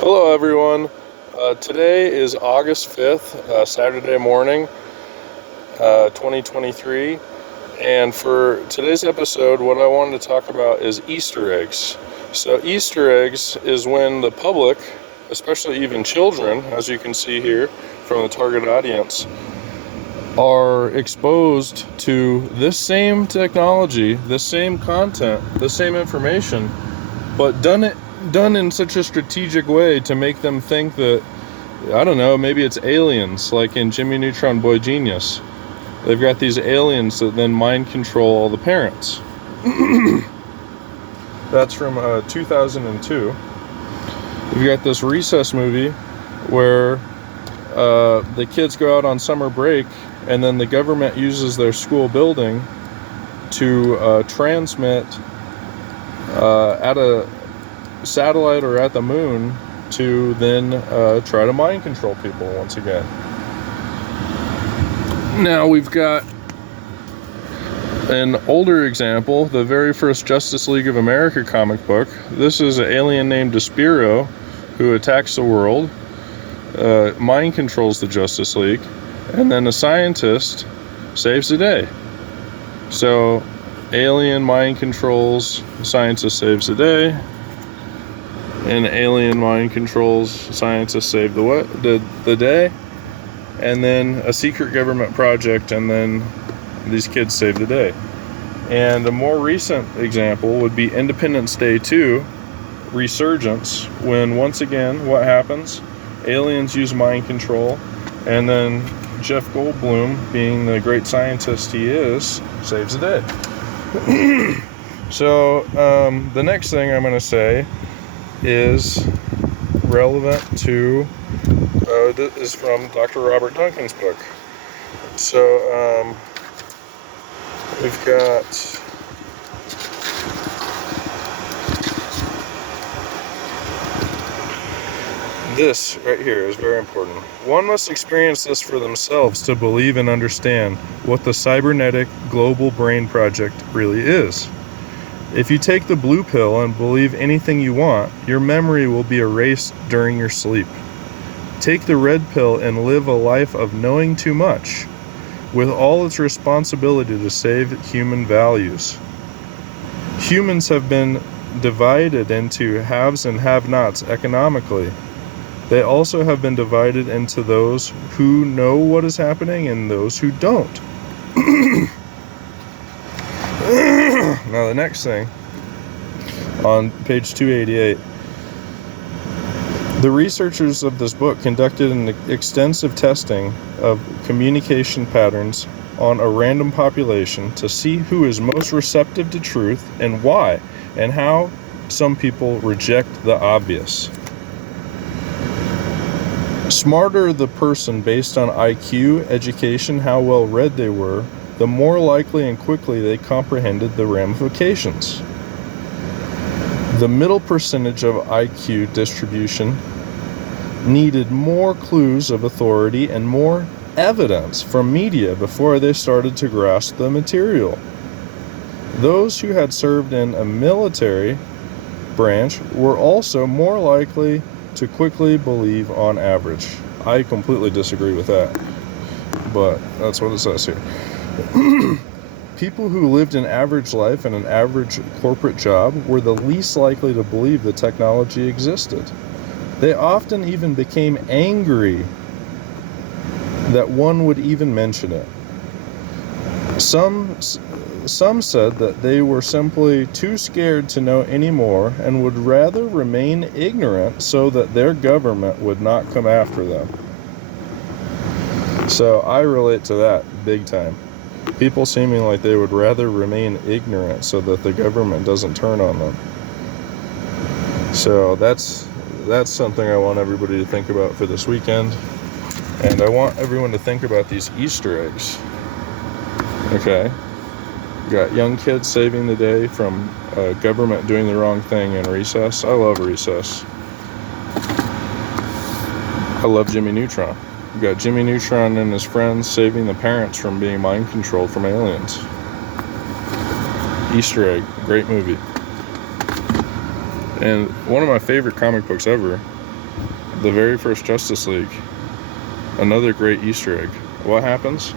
Hello everyone. Today is August 5th, Saturday morning, 2023. And for today's episode, what I wanted to talk about is Easter eggs. So Easter eggs is when the public, especially even children, as you can see here from the target audience, are exposed to this same technology, this same content, the same information, but done in such a strategic way to make them think that, I don't know, maybe it's aliens, like in Jimmy Neutron Boy Genius. They've got these aliens that then mind control all the parents. That's from 2002. We've got this Recess movie where the kids go out on summer break, and then the government uses their school building to transmit at a satellite or at the moon to then try to mind control people once again. Now we've got an older example, the very first Justice League of America comic book. This is an alien named Despero who attacks the world, mind controls the Justice League, and then a scientist saves the day. So alien mind controls, scientist saves the day, and alien mind controls, scientists save the day, and then a secret government project, and then these kids save the day. And a more recent example would be Independence Day 2, Resurgence, when once again, what happens? Aliens use mind control, and then Jeff Goldblum, being the great scientist he is, saves the day. So, the next thing I'm going to say is relevant to, this is from Dr. Robert Duncan's book. So, we've got this right here is very important. One must experience this for themselves to believe and understand what the cybernetic global brain project really is. If you take the blue pill and believe anything you want, your memory will be erased during your sleep. Take the red pill and live a life of knowing too much, with all its responsibility to save human values. Humans have been divided into haves and have-nots economically. They also have been divided into those who know what is happening and those who don't. Now the next thing, on page 288, the researchers of this book conducted an extensive testing of communication patterns on a random population to see who is most receptive to truth and why, and how some people reject the obvious. Smarter the person based on IQ, education, how well read they were, the more likely and quickly they comprehended the ramifications. The middle percentage of IQ distribution needed more clues of authority and more evidence from media before they started to grasp the material. Those who had served in a military branch were also more likely to quickly believe on average. I completely disagree with that, but that's what it says here. People who lived an average life and an average corporate job were the least likely to believe the technology existed. They often even became angry that one would even mention it. Some said that they were simply too scared to know anymore and would rather remain ignorant so that their government would not come after them. So I relate to that big time. People seeming like they would rather remain ignorant so that the government doesn't turn on them. So that's something I want everybody to think about for this weekend. And I want everyone to think about these Easter eggs. Okay? You got young kids saving the day from government doing the wrong thing in Recess. I love Recess. I love Jimmy Neutron. You got Jimmy Neutron and his friends saving the parents from being mind controlled from aliens. Easter egg, great movie. And one of my favorite comic books ever the very first Justice League, another great Easter egg. What happens?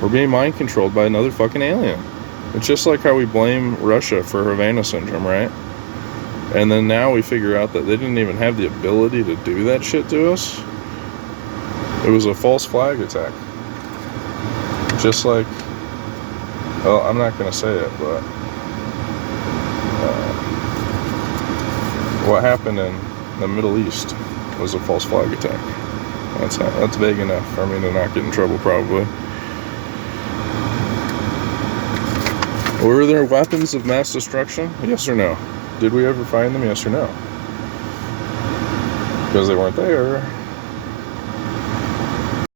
We're being mind controlled by another fucking alien. It's just like how we blame Russia for Havana syndrome, right? And then now we figure out that they didn't even have the ability to do that shit to us. It was a false flag attack. Just like, well, I'm not going to say it, but what happened in the Middle East was a false flag attack. That's vague enough for me to not get in trouble, probably. Were there weapons of mass destruction? Yes or no? Did we ever find them? Yes or no? Because they weren't there.